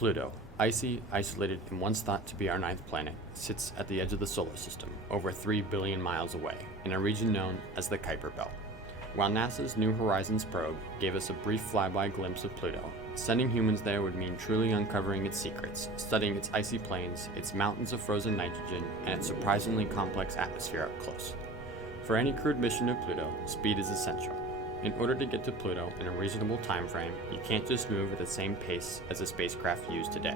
Pluto, icy, isolated, and once thought to be our ninth planet, sits at the edge of the solar system, over 3 billion miles away, in a region known as the Kuiper Belt. While NASA's New Horizons probe gave us a brief flyby glimpse of Pluto, sending humans there would mean truly uncovering its secrets, studying its icy plains, its mountains of frozen nitrogen, and its surprisingly complex atmosphere up close. For any crewed mission to Pluto, speed is essential. In order to get to Pluto in a reasonable time frame, you can't just move at the same pace as the spacecraft used today.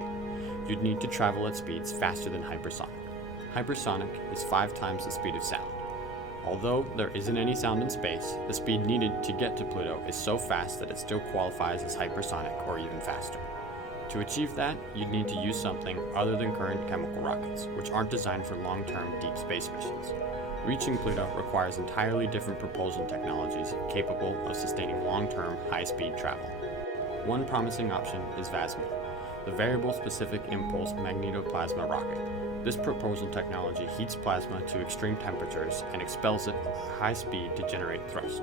You'd need to travel at speeds faster than hypersonic. Hypersonic is 5 times the speed of sound. Although there isn't any sound in space, the speed needed to get to Pluto is so fast that it still qualifies as hypersonic or even faster. To achieve that, you'd need to use something other than current chemical rockets, which aren't designed for long-term deep space missions. Reaching Pluto requires entirely different propulsion technologies capable of sustaining long-term, high-speed travel. One promising option is VASMIR, the Variable Specific Impulse Magnetoplasma Rocket. This propulsion technology heats plasma to extreme temperatures and expels it at high speed to generate thrust.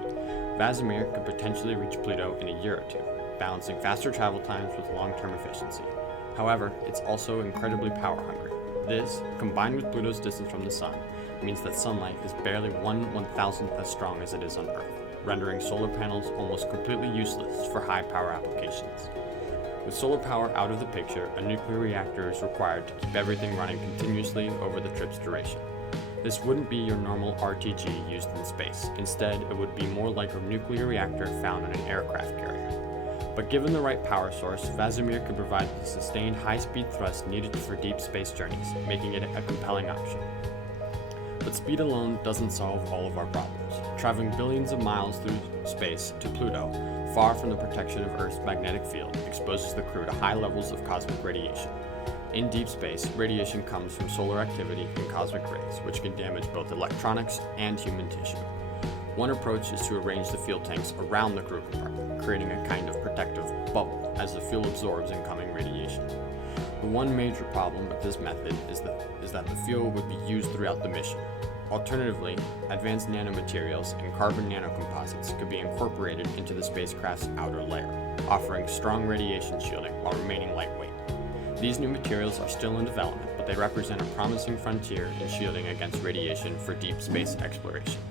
VASMIR could potentially reach Pluto in a year or two, balancing faster travel times with long-term efficiency. However, it's also incredibly power-hungry. This, combined with Pluto's distance from the Sun, means that sunlight is barely 1/1000th as strong as it is on Earth, rendering solar panels almost completely useless for high-power applications. With solar power out of the picture, a nuclear reactor is required to keep everything running continuously over the trip's duration. This wouldn't be your normal RTG used in space. Instead, it would be more like a nuclear reactor found on an aircraft carrier. But given the right power source, VASMIR could provide the sustained high-speed thrust needed for deep space journeys, making it a compelling option. But speed alone doesn't solve all of our problems. Traveling billions of miles through space to Pluto, far from the protection of Earth's magnetic field, exposes the crew to high levels of cosmic radiation. In deep space, radiation comes from solar activity and cosmic rays, which can damage both electronics and human tissue. One approach is to arrange the fuel tanks around the crew compartment, creating a kind of protective bubble as the fuel absorbs incoming radiation. The one major problem with this method is that the fuel would be used throughout the mission. Alternatively, advanced nanomaterials and carbon nanocomposites could be incorporated into the spacecraft's outer layer, offering strong radiation shielding while remaining lightweight. These new materials are still in development, but they represent a promising frontier in shielding against radiation for deep space exploration.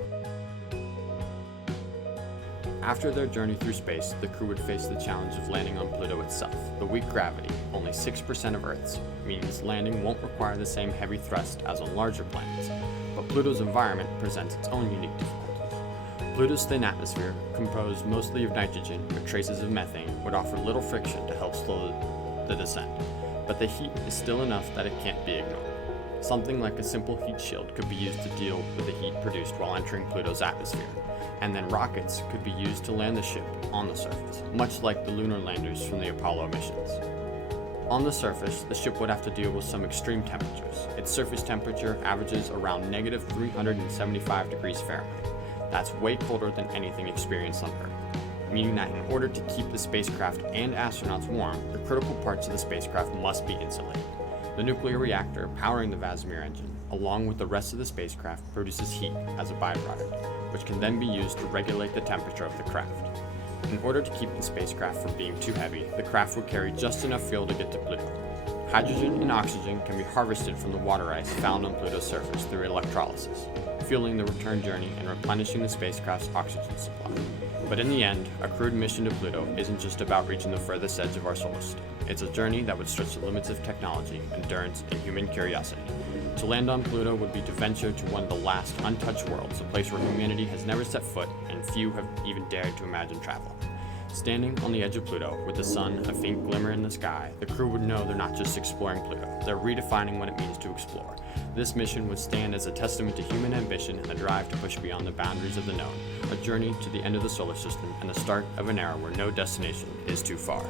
After their journey through space, the crew would face the challenge of landing on Pluto itself. The weak gravity, only 6% of Earth's, means landing won't require the same heavy thrust as on larger planets, but Pluto's environment presents its own unique difficulties. Pluto's thin atmosphere, composed mostly of nitrogen with traces of methane, would offer little friction to help slow the descent, but the heat is still enough that it can't be ignored. Something like a simple heat shield could be used to deal with the heat produced while entering Pluto's atmosphere, and then rockets could be used to land the ship on the surface, much like the lunar landers from the Apollo missions. On the surface, the ship would have to deal with some extreme temperatures. Its surface temperature averages around negative 375 degrees Fahrenheit. That's way colder than anything experienced on Earth, meaning that in order to keep the spacecraft and astronauts warm, the critical parts of the spacecraft must be insulated. The nuclear reactor powering the VASMIR engine, along with the rest of the spacecraft, produces heat as a byproduct, which can then be used to regulate the temperature of the craft. In order to keep the spacecraft from being too heavy, the craft would carry just enough fuel to get to Pluto. Hydrogen and oxygen can be harvested from the water ice found on Pluto's surface through electrolysis, fueling the return journey and replenishing the spacecraft's oxygen supply. But in the end, a crewed mission to Pluto isn't just about reaching the furthest edge of our solar system. It's a journey that would stretch the limits of technology, endurance, and human curiosity. To land on Pluto would be to venture to one of the last untouched worlds, a place where humanity has never set foot and few have even dared to imagine travel. Standing on the edge of Pluto, with the sun a faint glimmer in the sky, the crew would know they're not just exploring Pluto, they're redefining what it means to explore. This mission would stand as a testament to human ambition and the drive to push beyond the boundaries of the known, a journey to the end of the solar system and the start of an era where no destination is too far.